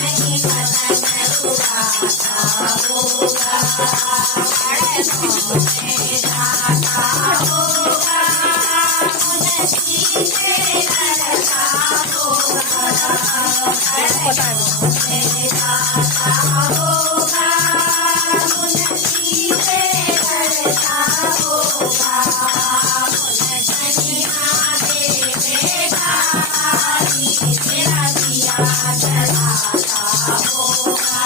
नहीं पतंग उड़ाता होगा, पहाड़ों में जाता होगा, उन्नति से लड़ता होगा, पहाड़ों में जाता होगा, उन्नति से लड़ता होगा, उन्नतियाँ देवेगा, तेरा दिया जलाता होगा,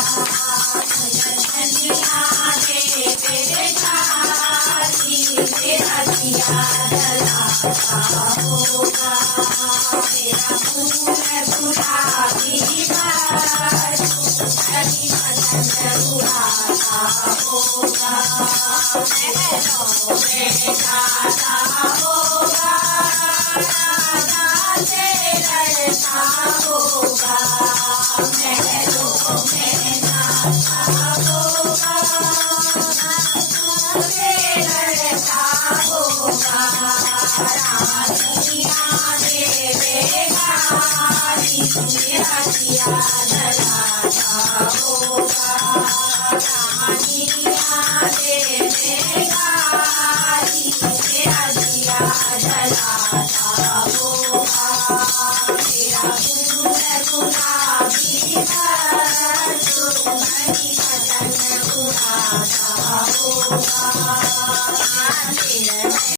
उन्नतियाँ देवेगा, तेरा दिया जलाता होगा, तेरा फूल गुलाबी नहीं पतंग उड़ाता होगा, महलों में जाता होगा, राजा से लड़ता होगा, महलों में जाता होगा, राजा से लड़ता होगा, रानियाँ देवेगा, तेरा दिया जलाता होगा, रानियाँ देवेगा, तेरा दिया जलाता होगा, तेरा फूल गुलाबी नहीं पतंग उड़ाता होगा।